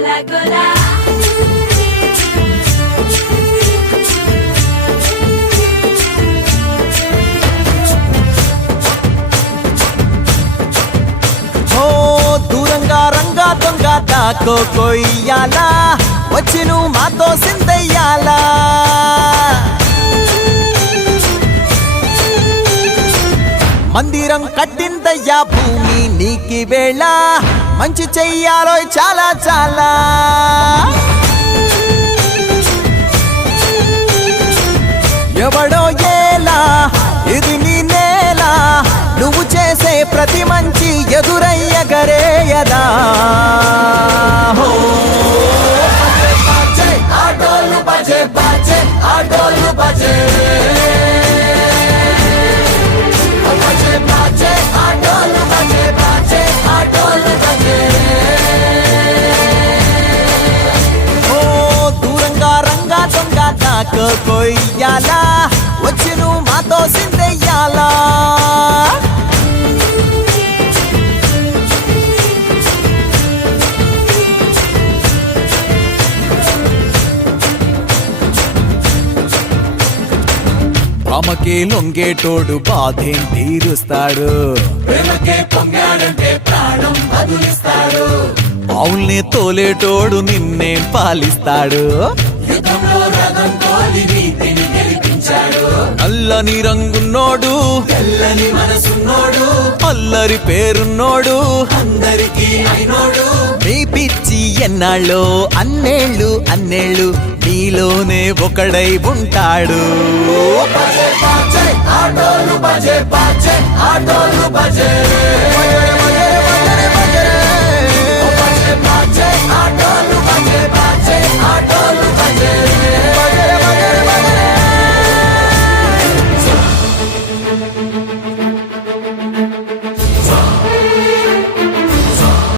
గోలా గోలా దూరంగా రంగా దొంగ దాకో కొయ్యాలా వచ్చి నువ్వు మాతో సిందయ్యాలా మందిరం కట్టిందయ్యా భూమి నీకి వేళ మంచి చెయ్యాలో చాలా చాలా ఎవడో ఏలా ఇది నీ నేల నువ్వు చేసే ప్రతి మంచి ఎదురయ్యగరేయదా ఆటోలు బజే బాజే ఆటోలు బజే ఆటోలు బజే బాజే ఆటోలు బజే దూరంగా రంగా దొంగ నాకు కొయ్యాలా వచ్చి నువ్వు మాతో సిందెయ్యాలా ప్రేమకే లొంగేటోడు బాధేం తీరుస్తాడు ప్రేమకే పొంగాడంటే ప్రాణం బదులిస్తాడు పావుల్ని తోలేటోడు నిన్నేం పాలిస్తాడు యుద్ధంలో రథం తోలి నీతిని గెలిపించాడు నల్లని రంగున్నోడు తెల్లని మనసున్నోడు అల్లరి పేరున్నోడు అందరికీ అయినోడు నీ పిచ్చి ఎన్నాళ్ళో అన్నేళ్ళు అన్నేళ్ళు నీలోనే ఒకడై ఉంటాడు ఆటోలు బజే బాజే ఆటోలు బజే